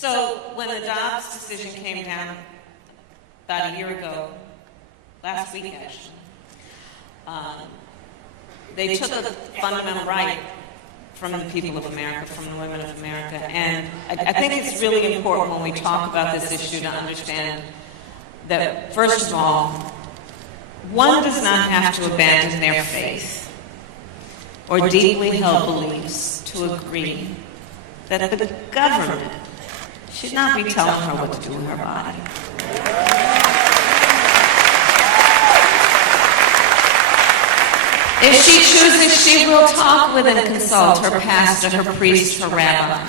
So when the Dobbs decision came down about a year ago, last week actually, they took a fundamental right from the people of America, from the women of America. And I think it's really important when we talk about this issue to understand that, first of all, one does not have to abandon their faith or deeply held beliefs to agree that the government should not be telling her what to do with her body. If she chooses, she will talk with and consult her pastor, her priest, her rabbi.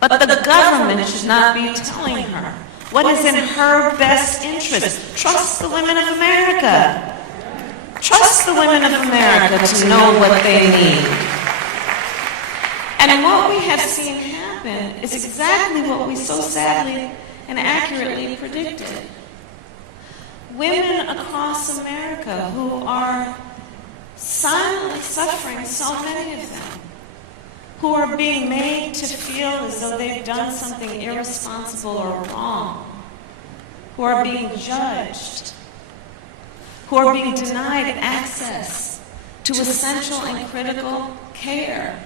But the government should not be telling her what is in her best interest. Trust the women of America. Trust the women of America to know what they need. And what we have seen happen is exactly what we so sadly and accurately predicted. Women across America who are silently suffering, so many of them, who are being made to feel as though they've done something irresponsible or wrong, who are being judged, who are being denied access to essential and critical care.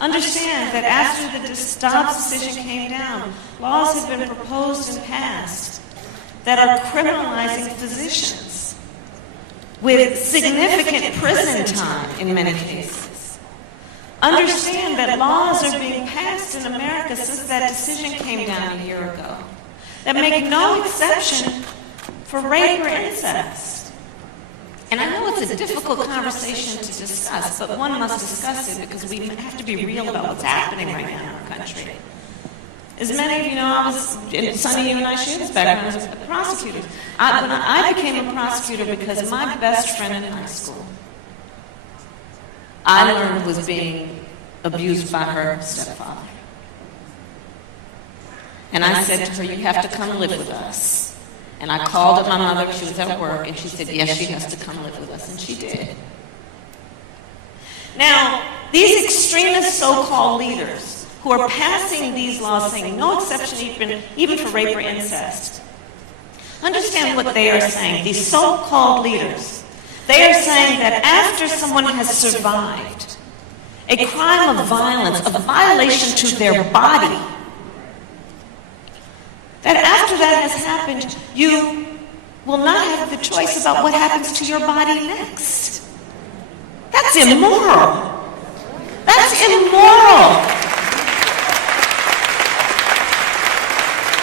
Understand that after the Dobbs decision came down, laws have been proposed and passed that are criminalizing physicians with significant prison time in many cases. Understand that laws are being passed in America since that decision came down a year ago that make no exception for rape or incest. And I know it's a difficult conversation to discuss, but one must discuss it because we have to be real about what's happening right now in our country. As many of you know, Sonny, you and I share this background as a prosecutor. When I became a prosecutor because my best friend in high school, I learned was being abused by her stepfather. And I said to her, you have to come live with us. And I called up my mother, she was at work, and she said, yes, she has to come live with us, and she did. Now, these extremist so-called leaders who are passing these laws saying no exception even for rape or incest. Understand what they are saying, these so-called leaders. They are saying that after someone has survived a crime of violence, a violation to their body, that after that has happened, you will not have the choice about what happens to your body next. That's immoral. That's immoral.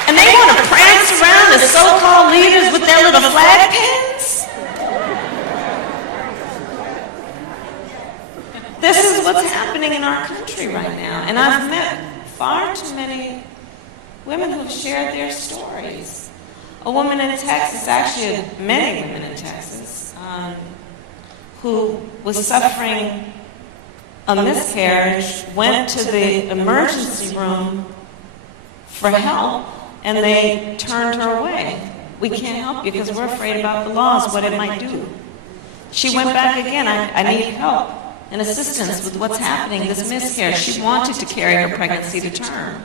And they want to prance around as so-called leaders with their little flag pins? This is what's happening in our country right now. And I've met far too many women who have shared their stories. A woman in Texas, actually many women in Texas, who was suffering a miscarriage, went to the emergency room for help, and they turned her away. We can't help you because we're afraid about the laws, what it might do. She went back again. I need help and assistance with what's happening, this miscarriage. She wanted to carry her pregnancy to term.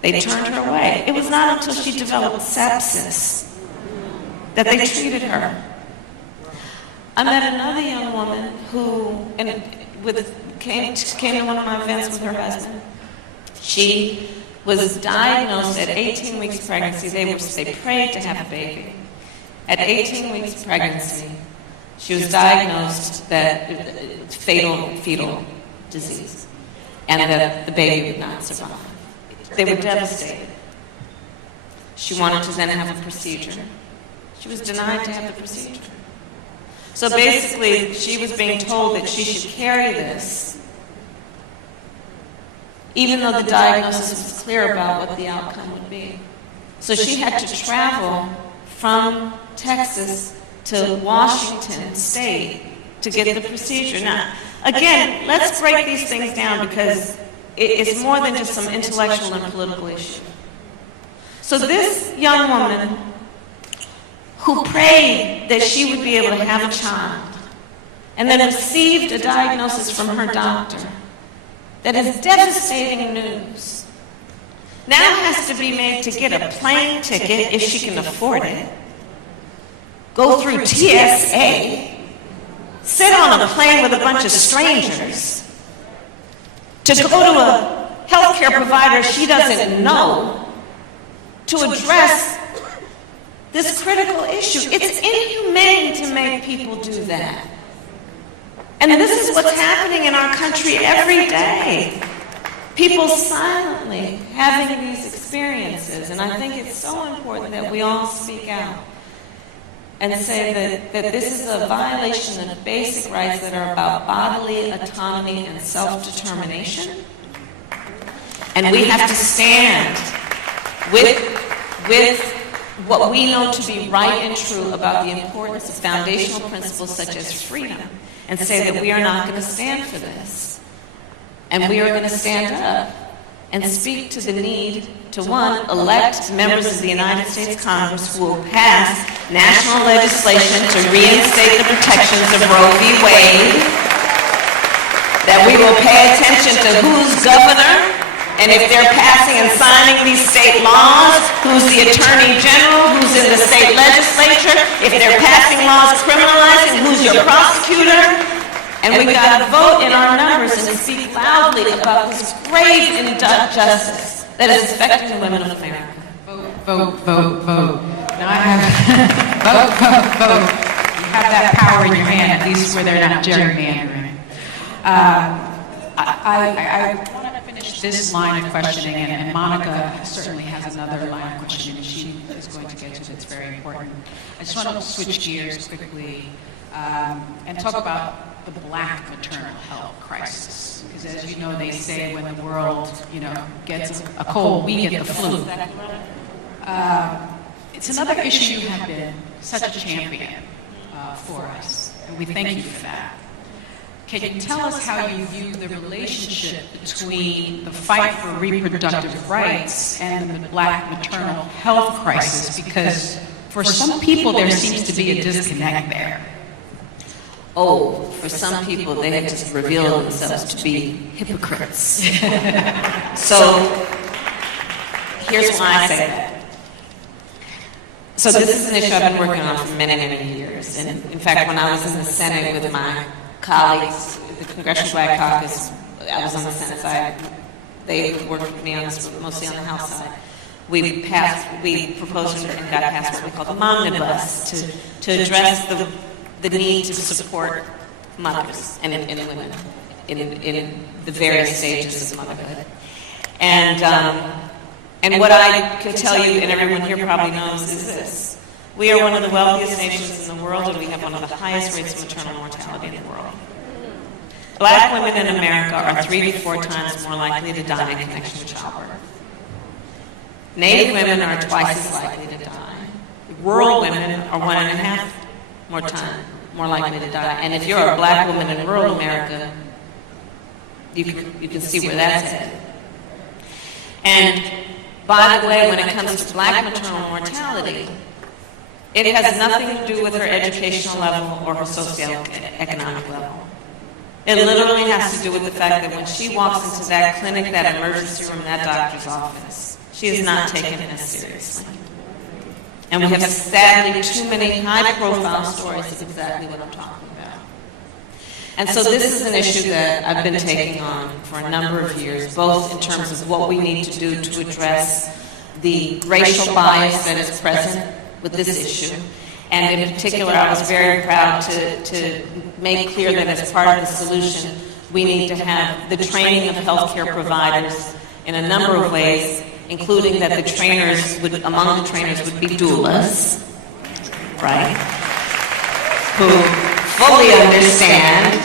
They turned her away. It was not until she developed sepsis that they treated her. I met another young woman who came to one of my events with her husband. She was diagnosed at 18 weeks pregnancy. They prayed to have a baby. At 18 weeks pregnancy, she was diagnosed that fetal disease, and that the baby would not survive. They were devastated. She wanted to then have a procedure. She was denied to have the procedure. So basically, she was being told that she should carry this, even though the diagnosis was clear about what the outcome would be. So she had to travel from Texas to Washington State to get the procedure. Now, again, let's break these things down because it's more than just some intellectual and political issue. So this young woman who prayed that she would be able to have a child and then received a diagnosis from her doctor that is devastating news now has to be made to get a plane ticket if she can afford it, go through TSA, sit on a plane with a bunch of strangers, to go to a healthcare provider she doesn't know, to address this critical issue. It's inhumane to make people do that. And this is what's happening in our country every day. People silently having these experiences. And I think it's so important that we all speak out and say that this is a violation of basic rights that are about bodily autonomy and self-determination. And we have to stand with what we know to be right and true about the importance of foundational principles such as freedom, and say that we are not going to stand for this. And we are going to stand up and speak to the need to, one, elect members of the United States Congress who will pass national legislation to reinstate the protections of Roe v. Wade, that we will pay attention to who's governor, and if they're passing and signing these state laws, who's the Attorney General, who's in the state legislature, if they're passing laws criminalizing, who's your prosecutor. And we've got to vote in our numbers and speak loudly about this grave injustice that is affecting the women of America. Vote, vote, vote. Now I have vote, vote, vote. You have that power in your hand, at least where they're not gerrymandering. I want to finish this line of questioning, and Monica certainly has another line of questioning she is going to get to that's very important. I just want to switch gears quickly and talk about the Black maternal health crisis. Because as you know, they say when the world, gets a cold, we get the flu. It's another issue you have been such a champion for us, and we thank you for that. Can you tell us how you view the relationship between the fight for reproductive rights and the Black maternal health crisis? Because for some people, there seems to be a disconnect there. Oh, for some people, they have just revealed themselves to be hypocrites. So, here's why I say that. So this is an issue I've been working on for many, many years. And in fact, when I was in the Senate with my colleagues, the Congressional Black Caucus, I was on the Senate side. They worked with me on this, mostly on the House side. We proposed and got passed what we call the Omnibus to address the need to support mothers and women in the various stages of motherhood. And what I can tell you, and everyone here probably knows, is this. We are one of the wealthiest nations in the world, and we have one of the highest rates of maternal mortality in the world. Black women in America are 3 to 4 times more likely to die in connection with childbirth. Native women are twice as likely to die. Rural women are 1.5 more likely to die. And if you're a Black woman in rural America, you can see where that's headed. And by the way, when it comes to Black maternal mortality, it has nothing to do with her educational level or her socioeconomic level. It literally has to do with the fact that when she walks into that clinic, that emergency room, that doctor's office, she is not taken as seriously. And we have sadly too many high-profile stories of exactly what I'm talking about. And so this is an issue that I've been taking on for a number of years, both in terms of what we need to do to address the racial bias that is present with this issue. And in particular, I was very proud to make clear that as part of the solution, we need to have the training of healthcare providers in a number of ways, including that the trainers among the trainers would be doulas, right? Who fully understand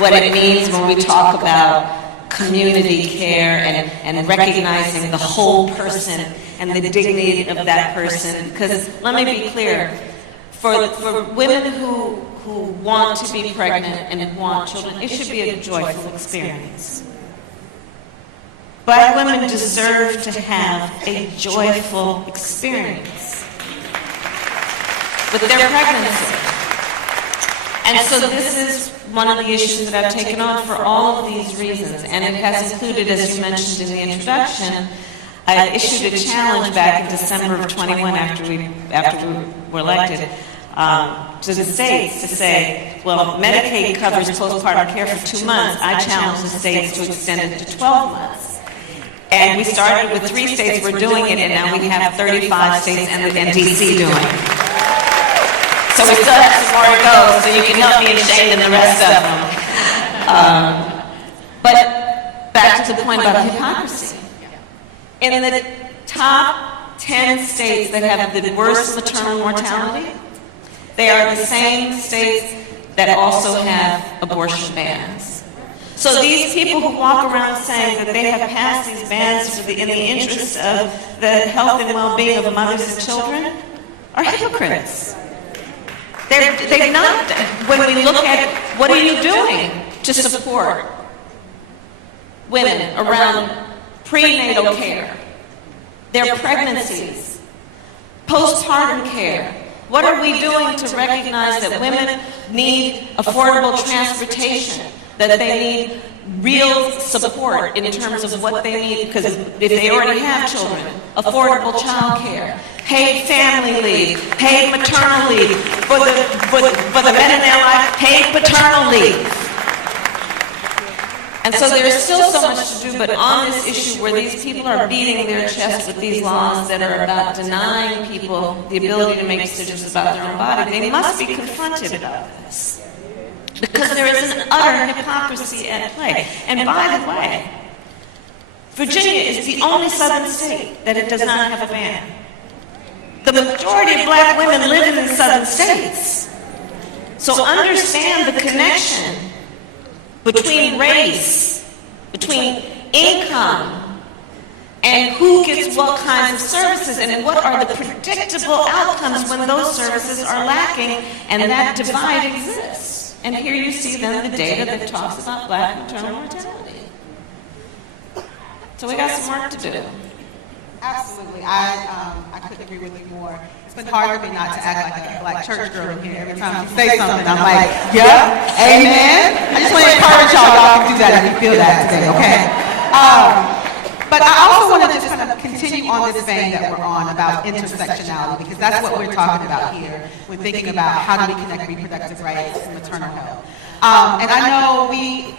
what it means when we talk about community care and recognizing the whole person and the dignity of that person. Because let me be clear, for women who want to be pregnant and want children, it should be a joyful experience. Black women deserve to have a joyful experience with their pregnancy. And so this is one of the issues that I've taken on for all of these reasons. And it has included, as you mentioned in the introduction, I issued a challenge back in December of 21 after we were elected to the states to say, well, Medicaid covers postpartum care for 2 months. I challenged the states to extend it to 12 months. And we started with 3 states were doing it, and now we have 35 states and DC doing it. So we still have some more to go, so you can help me in Shane and the rest of them. But back to the point about hypocrisy. In the top 10 states that have the worst maternal mortality, they are the same states that also have abortion bans. So these people who walk around saying that they have passed these bans in the interest of the health and well-being of mothers and children are hypocrites. They're not. When we look at what are you doing to support women around prenatal care, their pregnancies, postpartum care. What are we doing to recognize that women need affordable transportation, that they need real support in terms of what they need, because if they already have children, affordable child care, paid family leave, paid maternal leave, for the men in their life, paid paternal leave. And so there's still so much to do, but on this issue where these people are beating their chests with these laws that are about denying people the ability to make decisions about their own body, they must be confronted about this. Because there is an utter hypocrisy at play. And by the way, Virginia is the only southern state that it does not have a ban. The majority of black women live in the southern states. So understand the connection between race, between income, and who gets what kinds of services, and what are the predictable outcomes when those services are lacking, and that divide exists. And here you see then the data that talks about black maternal mortality. So we got some work to do. Absolutely. I couldn't agree with you more. It's been hard for me not to act like a black church girl in here. Every time you say something, I'm like, yeah, amen. I just want to encourage y'all can do that if you feel that today, okay? But I also want to just kind of continue on this vein that we're on about intersectionality, because that's what we're talking about here when thinking about how do we connect reproductive rights and maternal health. And I know we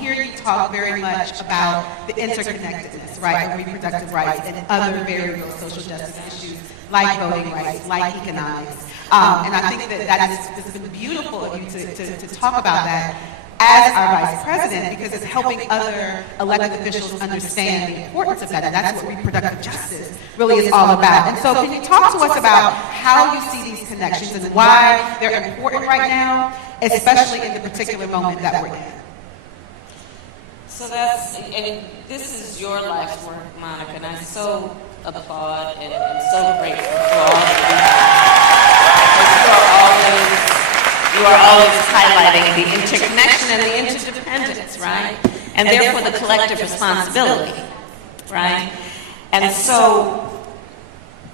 hear you talk very much about the interconnectedness, right, of reproductive rights and other very real social justice issues like voting rights, like economics. And I think that has been beautiful of you to talk about that as our vice president, because it's helping other elected officials understand the importance of that, and that's what reproductive justice really is all about. And so can you talk to us about how you see these connections and why they're important right now, especially in the particular moment that we're in? So and this is your life's work, Monica, and I so applaud and am so grateful for all of you. You are always highlighting the interconnection and the interdependence, right? And therefore the collective responsibility, right? And so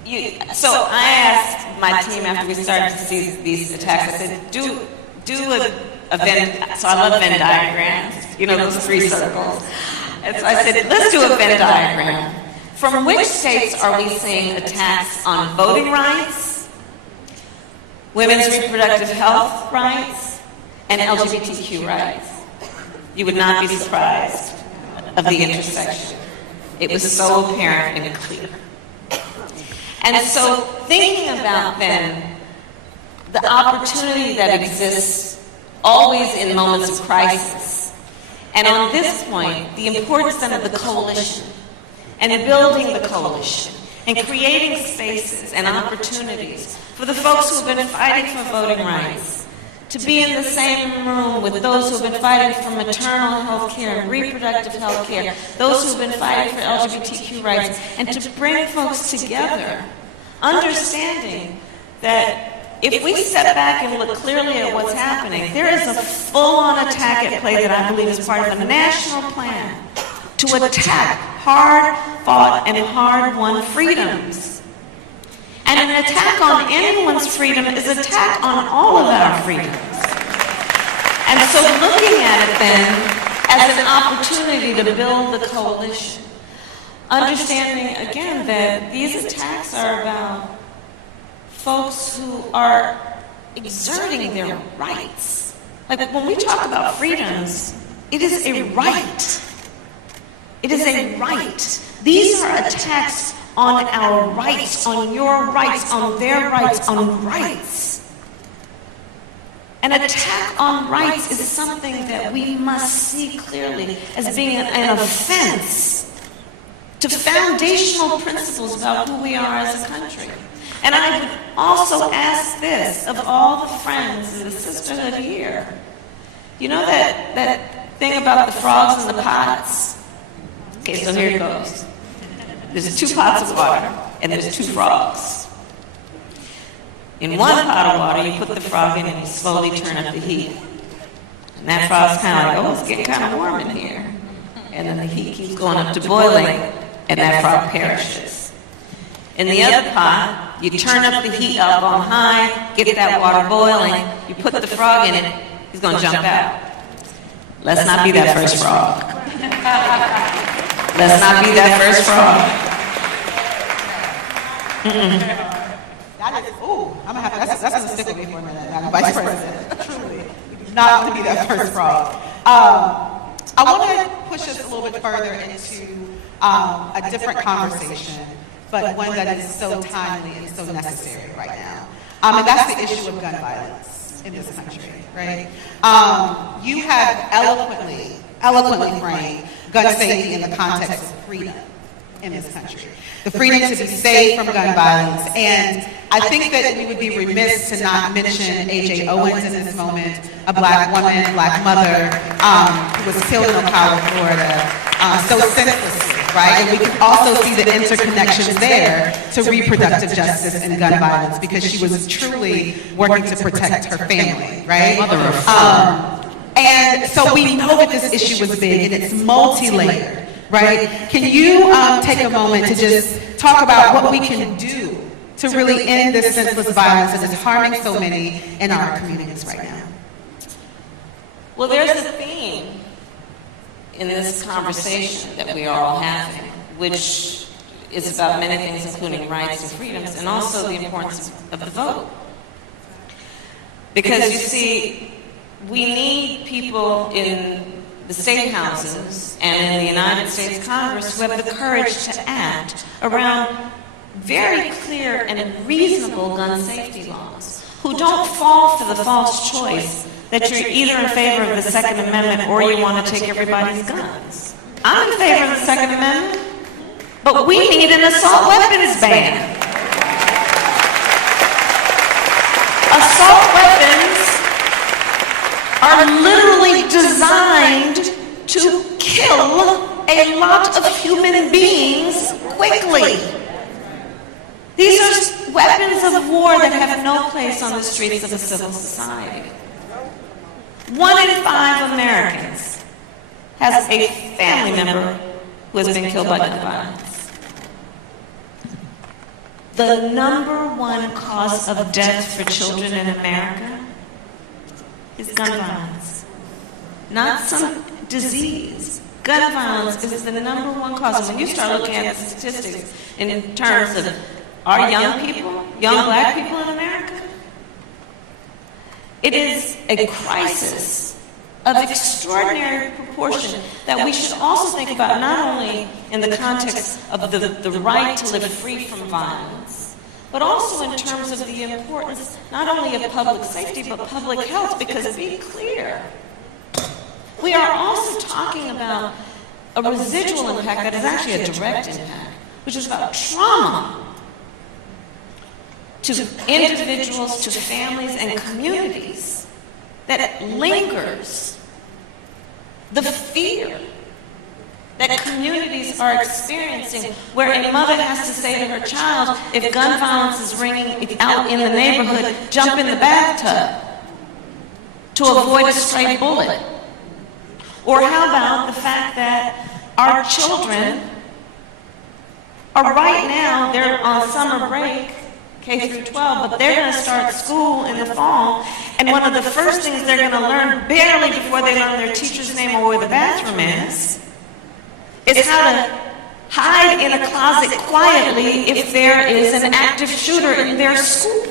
I asked my team after we started to see these attacks, I said, do a Venn, so I love Venn diagrams, you know, those 3 circles. And so I said, let's do a Venn diagram. From which states are we seeing attacks on voting rights, women's reproductive health rights, and LGBTQ rights? You would not be surprised of the intersection. It was so apparent and clear. And so thinking about then the opportunity that exists always in moments of crisis, and on this point, the importance then of the coalition, and building the coalition, and creating spaces and opportunities for the folks who have been fighting for voting rights to be in the same room with those who have been fighting for maternal health care and reproductive health care, those who have been fighting for LGBTQ rights, and to bring folks together, understanding that if we step back and look clearly at what's happening, there is a full-on attack at play that I believe is part of a national plan to attack hard-fought and hard-won freedoms. And an attack on anyone's freedom is an attack on all of our freedoms. And so looking at it then as an opportunity to build the coalition, understanding, again, that these attacks are about folks who are exerting their rights. Like when we talk about freedoms, it is a right. It is a right. These are attacks on our rights, on your rights, on their rights, on rights. An attack on rights is something that we must see clearly as being an offense to foundational principles about who we are as a country. And I would also ask this of all the friends in the sisterhood here. You know that thing about the frogs in the pots? Okay, so here it goes. There's 2 pots of water, and there's 2 frogs. In one pot of water, you put the frog in and you slowly turn up the heat. And that frog's kind of like, oh, it's getting kind of warm in here. And then the heat keeps going up to boiling, and that frog perishes. In the other pot, you turn up the heat up on high, get that water boiling, you put the frog in it, he's going to jump out. Let's not be that first frog. Let's not be that first frog. That is, ooh, I'm gonna have that's gonna stick with me for a minute, Madam Vice President. Truly, we do not want to be that first frog. I want to push us a little bit further into a different conversation, but one that is so timely and so necessary right now. And that's the issue of gun violence in this country, right? You have eloquently framed gun safety in the context of freedom in this country. The freedom to be safe from gun violence. And I think that we would be remiss to not mention A.J. Owens in this moment, a black woman, black mother, who was killed in Ocala, Florida, so senselessly, right? And we can also see the interconnections there to reproductive justice and gun violence, because she was truly working to protect her family, right? And so we know that this issue was big, and it's multi-layered, right? Can you take a moment to just talk about what we can do to really end this senseless violence that is harming so many in our communities right now? Well, there's a theme in this conversation that we are all having, which is about many things, including rights and freedoms, and also the importance of the vote. Because you see, we need people in the state houses and in the United States Congress who have the courage to act around very clear and reasonable gun safety laws, who don't fall for the false choice that you're either in favor of the Second Amendment or you want to take everybody's guns. I'm in favor of the Second Amendment, but we need an assault weapons ban. Assault weapons are literally designed to kill a lot of human beings quickly. These are weapons of war that have no place on the streets of a civil society. 1 in 5 Americans has a family member who has been killed by gun violence. The #1 cause of death for children in America is gun violence, not some disease. Gun violence is the #1 cause. And when you start looking at the statistics in terms of our young people, young black people in America, it is a crisis of extraordinary proportion that we should also think about, not only in the context of the right to live free from violence, but also in terms of the importance not only of public safety but public health. Because be clear, we are also talking about a residual impact that is actually a direct impact, which is about trauma to individuals, to families and communities, that lingers. The fear that communities are experiencing, where a mother has to say to her child, if gun violence is ringing out in the neighborhood, jump in the bathtub to avoid a stray bullet. Or how about the fact that our children are right now, they're on summer break, K through 12, but they're going to start school in the fall, and one of the first things they're going to learn, barely before they learn their teacher's name or where the bathroom is how to hide in a closet quietly if there is an active shooter in their school.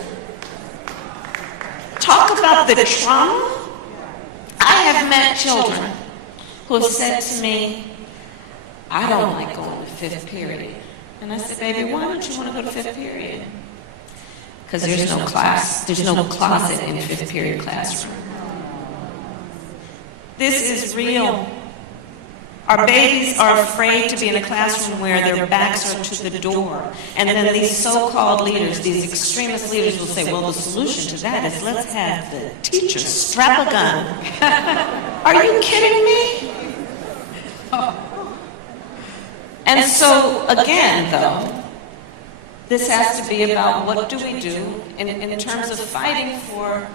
Talk about the trauma. I have met children who have said to me, I don't like going to fifth period. And I said, baby, why don't you want to go to fifth period? Because there's no class, there's no closet in fifth period classroom. This is real. Our babies are afraid to be in a classroom where their backs are to the door. And then these so-called leaders, these extremist leaders will say, well, the solution to that is let's have the teachers strap a gun. Are you kidding me? And so, again, though, this has to be about what do we do in terms of fighting for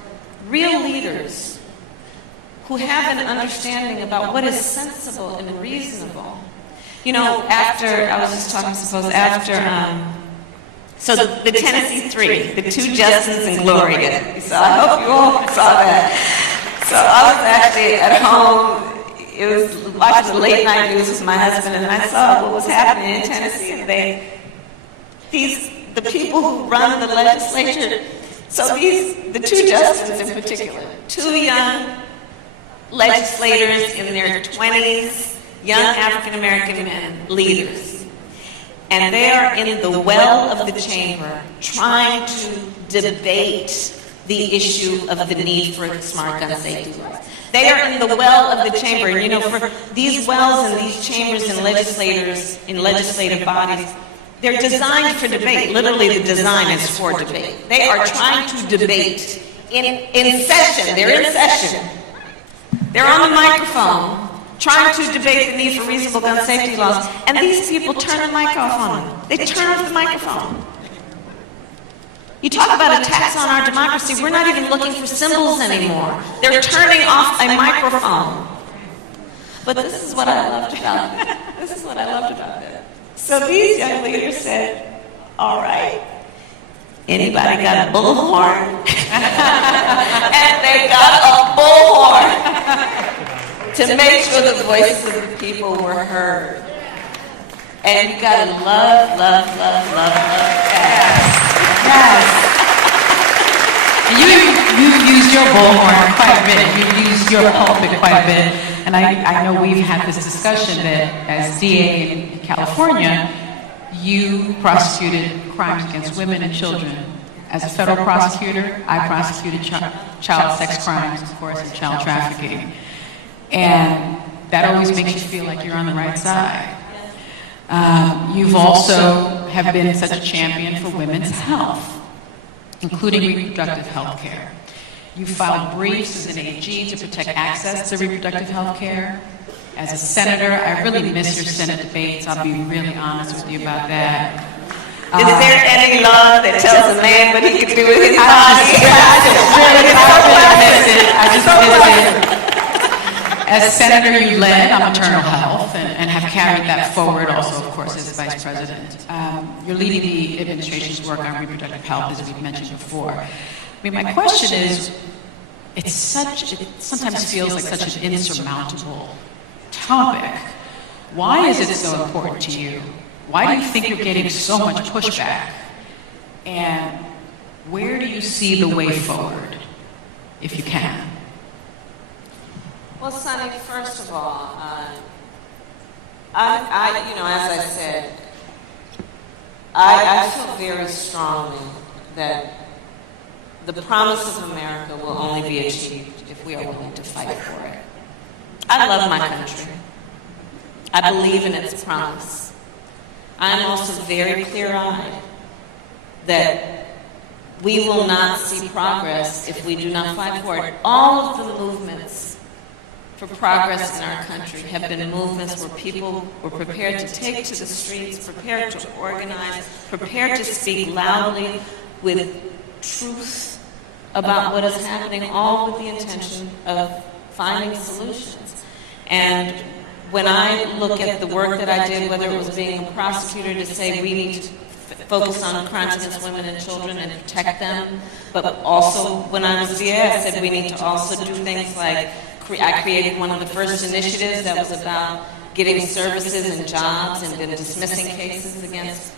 real leaders who have an understanding about what is sensible and reasonable. You know, after, I was just talking, so the Tennessee Three, the two Justins and Gloria. So I hope you all saw that. So I was actually at home. It was watching the late night news with my husband, and I saw what was happening in Tennessee. And the people who run the legislature, so the two Justins in particular, two young legislators in their 20s, young African American men, leaders. And they are in the well of the chamber trying to debate the issue of the need for smart gun safety laws. They are in the well of the chamber. And you know, for these wells and these chambers and legislators in legislative bodies, they're designed for debate. Literally, the design is for debate. They are trying to debate in session. They're in session. They're on the microphone trying to debate the need for reasonable gun safety laws. And these people turn the mic off on them. They turn off the microphone. You talk about attacks on our democracy. We're not even looking for symbols anymore. They're turning off a microphone. But this is what I loved about it. This is what I loved about it. So these young leaders said, all right, anybody got a bullhorn? And they got a bullhorn to make sure the voices of the people were heard. And you gotta love cats. Yes. And you've used your bullhorn quite a bit. You've used your pulpit quite a bit. And I know we've had this discussion that as DA in California, you prosecuted crimes against women and children. As a federal prosecutor, I prosecuted child sex crimes, of course, and child trafficking. And that always makes you feel like you're on the right side. You've also have been such a champion for women's health, including reproductive health care. You filed briefs as an AG to protect access to reproductive health care. As a senator, I really miss your Senate debates. I'll be really honest with you about that. Is there any law that tells a man what he can do with his body? I just miss it. As senator, you led on maternal health and have carried that forward also, of course, as vice president. You're leading the administration's work on reproductive health, as we've mentioned before. I mean, my question is, it sometimes feels like such an insurmountable topic. Why is it so important to you? Why do you think you're getting so much pushback? And where do you see the way forward, if you can? Well, Sonny, first of all, as I said, I feel very strongly that the promise of America will only be achieved if we are willing to fight for it. I love my country. I believe in its promise. I'm also very clear-eyed that we will not see progress if we do not fight for it. All of the movements for progress in our country have been movements where people were prepared to take to the streets, prepared to organize, prepared to speak loudly with truth about what is happening, all with the intention of finding solutions. And when I look at the work that I did, whether it was being a prosecutor to say we need to focus on crimes against women and children and protect them, but also when I was VA, I said we need to also do things like I created one of the first initiatives that was about getting services and jobs and been dismissing cases against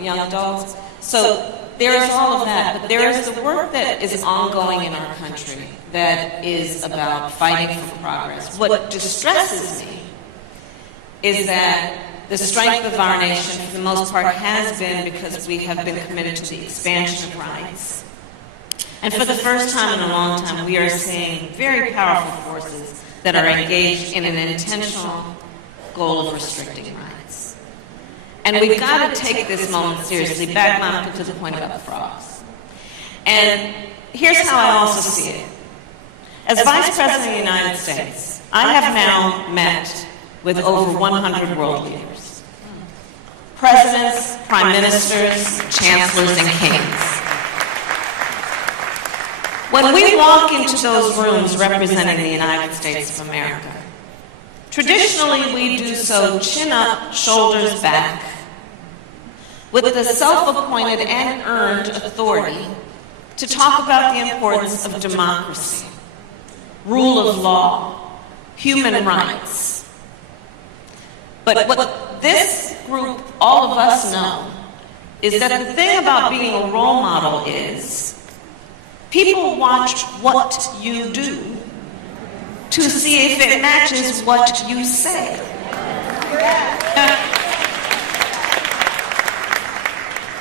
young adults. So there is all of that, but there is the work that is ongoing in our country that is about fighting for progress. What distresses me is that the strength of our nation, for the most part, has been because we have been committed to the expansion of rights. And for the first time in a long time, we are seeing very powerful forces that are engaged in an intentional goal of restricting rights. And we've got to take this moment seriously. Back, Monica, to the point about the frogs. And here's how I also see it. As Vice President of the United States, I have now met with over 100 world leaders. Presidents, prime ministers, chancellors, and kings. When we walk into those rooms representing the United States of America, traditionally we do so chin up, shoulders back, with the self-appointed and earned authority to talk about the importance of democracy, rule of law, human rights. But what this group, all of us know, is that the thing about being a role model is people watch what you do to see if it matches what you say.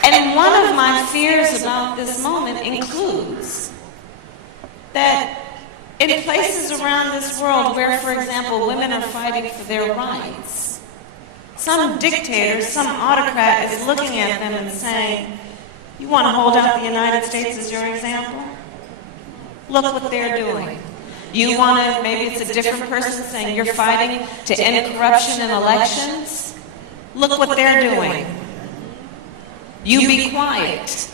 And one of my fears about this moment includes that in places around this world where, for example, women are fighting for their rights, some dictator, some autocrat is looking at them and saying, "You want to hold out the United States as your example? Look what they're doing." You want to, maybe it's a different person saying, "You're fighting to end corruption in elections? Look what they're doing. You be quiet."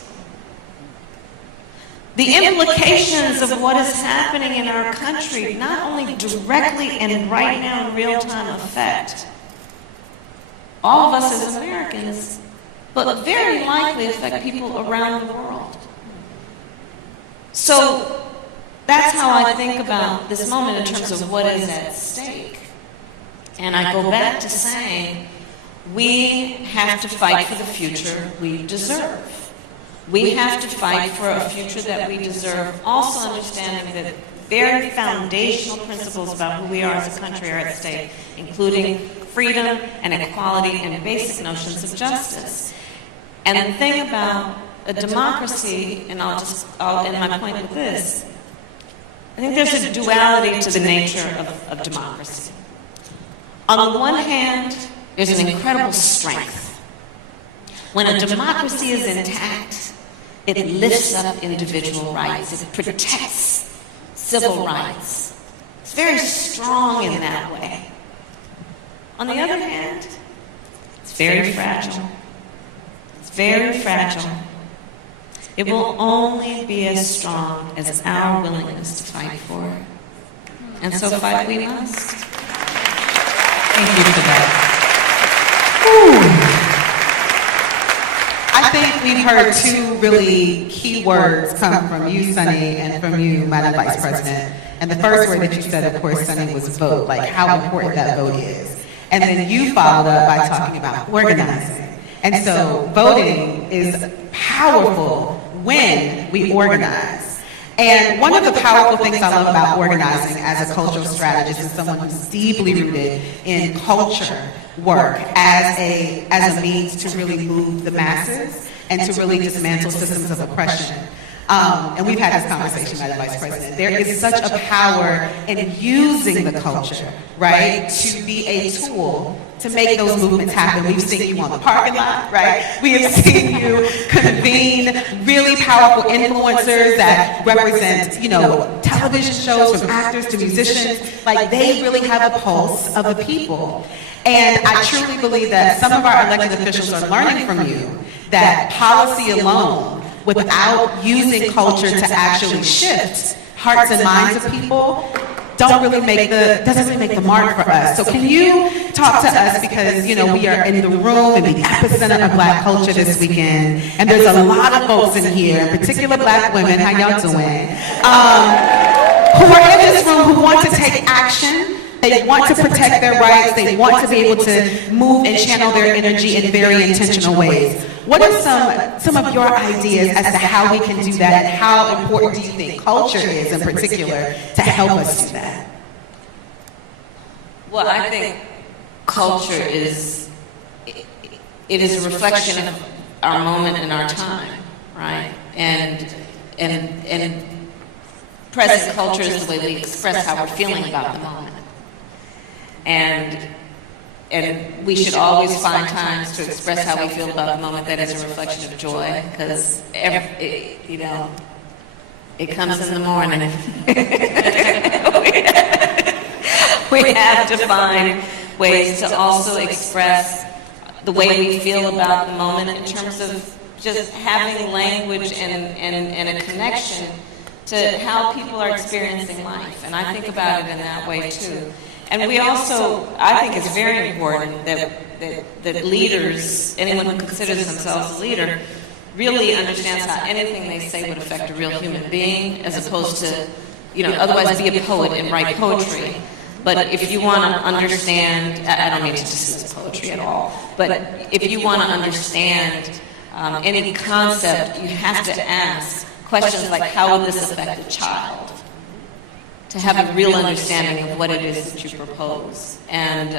The implications of what is happening in our country not only directly and right now in real-time affect all of us as Americans, but very likely affect people around the world. So that's how I think about this moment in terms of what is at stake. And I go back to saying, we have to fight for the future we deserve. We have to fight for a future that we deserve, also understanding that very foundational principles about who we are as a country are at stake, including freedom and equality and basic notions of justice. And the thing about a democracy, and I'll end my point with this, I think there's a duality to the nature of democracy. On the one hand, there's an incredible strength. When a democracy is intact, it lifts up individual rights. It protects civil rights. It's very strong in that way. On the other hand, it's very fragile. It's very fragile. It will only be as strong as our willingness to fight for it. And so fight we must. Thank you for that. Ooh. I think we've heard two really key words come from you, Sunny, and from you, Madam Vice President. And the first word that you said, of course, Sunny, was vote, like how important that vote is. And then you followed up by talking about organizing. And so voting is powerful when we organize. And one of the powerful things I love about organizing as a cultural strategist and someone who's deeply rooted in culture work as a means to really move the masses and to really dismantle systems of oppression. And we've had this conversation, Madam Vice President. There is such a power in using the culture, right, to be a tool to make those movements happen. We've seen you on the parking lot, right? We have seen you convene really powerful influencers that represent, television shows from actors to musicians. Like, they really have a pulse of the people. And I truly believe that some of our elected officials are learning from you that policy alone, without using culture to actually shift hearts and minds of people, doesn't really make the mark for us. So can you talk to us, because we are in the room in the epicenter of Black culture this weekend, and there's a lot of folks in here, in particular Black women, how y'all doing, who are in this room who want to take action They want to protect their rights. They want to be able to move and channel their energy in very intentional ways. What are some of your ideas as to how we can do that, and how important do you think culture is in particular to help us do that? Well, I think culture is a reflection of our moment in our time, right? And present culture is the way we express how we're feeling about the moment. And we should always find times to express how we feel about the moment that is a reflection of joy, because it comes in the morning. We have to find ways to also express the way we feel about the moment in terms of just having language and a connection to how people are experiencing life. And I think about it in that way too. And we also, I think it's very important that leaders, anyone who considers themselves a leader, really understands how anything they say would affect a real human being, as opposed to, otherwise be a poet and write poetry. But if you want to understand, I don't mean to dismiss poetry at all, but if you want to understand any concept, you have to ask questions like, how would this affect a child? To have a real understanding of what it is that you propose. And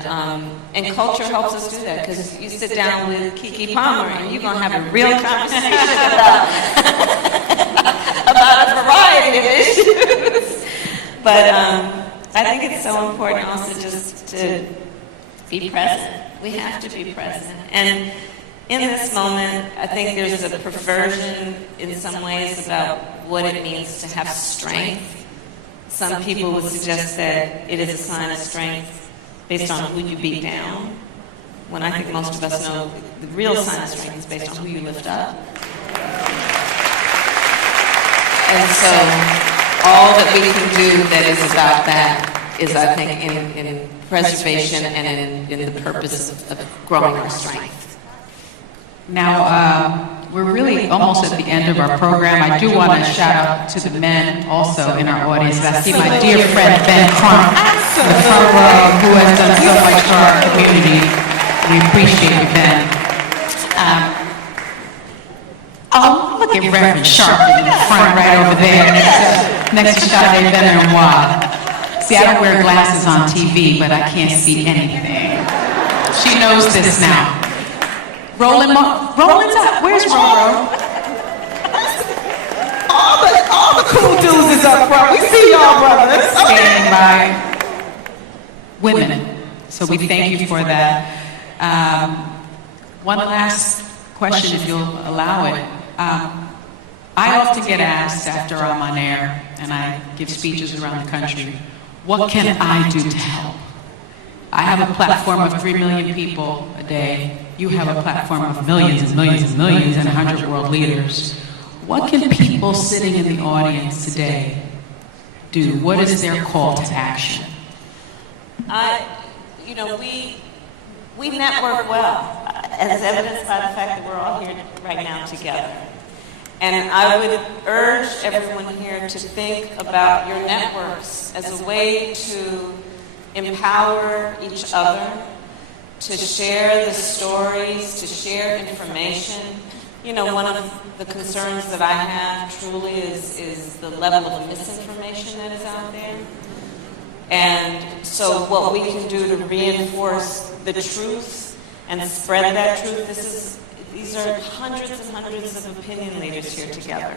culture helps us do that, because you sit down with Keke Palmer and you're going to have a real conversation about a variety of issues. But I think it's so important also just to be present. We have to be present. And in this moment, I think there's a perversion in some ways about what it means to have strength. Some people would suggest that it is a sign of strength based on who you beat down, when I think most of us know the real sign of strength is based on who you lift up. And so all that we can do that is about that is, I think, in preservation and in the purpose of growing our strength. Now, we're really almost at the end of our program. I do want to shout out to the men also in our audience. I see my dear friend Ben Crump in the front row, who has done so much for our community. We appreciate you, Ben. Look at Reverend Sharp in the front right over there next to Sade Benoit. See, I don't wear glasses on TV, but I can't see anything. She knows this now. Roland's up. Where's Roro? All the cool dudes is up front. We see y'all, brothers. Standing by women. So we thank you for that. One last question, if you'll allow it. I often get asked after I'm on air, and I give speeches around the country, what can I do to help? I have a platform of 3 million people a day. You have a platform of millions and millions and millions and 100 world leaders. What can people sitting in the audience today do? What is their call to action? We network well, as evidenced by the fact that we're all here right now together. And I would urge everyone here to think about your networks as a way to empower each other, to share the stories, to share information. One of the concerns that I have truly is the level of misinformation that is out there. And so what we can do to reinforce the truth and spread that truth, these are hundreds and hundreds of opinion leaders here together.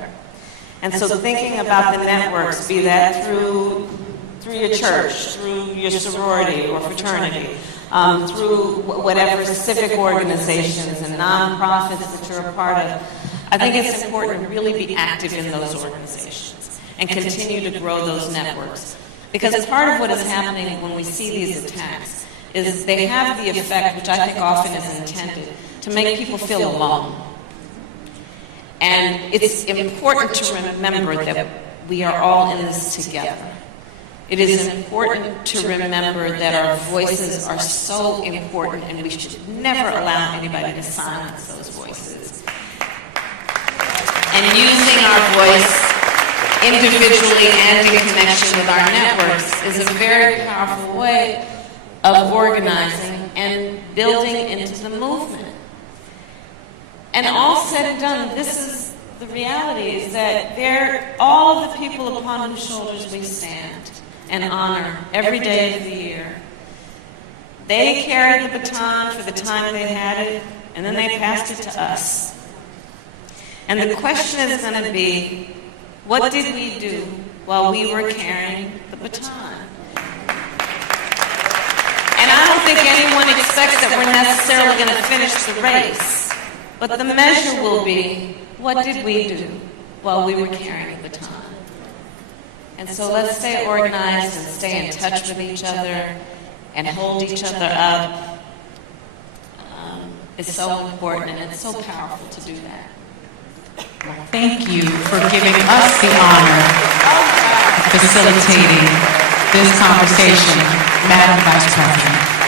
And so thinking about the networks, be that through your church, through your sorority or fraternity, through whatever civic organizations and nonprofits that you're a part of, I think it's important to really be active in those organizations and continue to grow those networks. Because part of what is happening when we see these attacks is they have the effect, which I think often is intended, to make people feel alone. And it's important to remember that we are all in this together. It is important to remember that our voices are so important, and we should never allow anybody to silence those voices. And using our voice individually and in connection with our networks is a very powerful way of organizing and building into the movement. And all said and done, this is the reality, is that they're all of the people upon whose shoulders we stand and honor every day of the year. They carried the baton for the time they had it, and then they passed it to us. And the question is going to be, what did we do while we were carrying the baton? And I don't think anyone expects that we're necessarily going to finish the race, but the measure will be, what did we do while we were carrying the baton? And so let's stay organized and stay in touch with each other and hold each other up. It's so important and it's so powerful to do that. Thank you for giving us the honor of facilitating this conversation, Madam Vice President.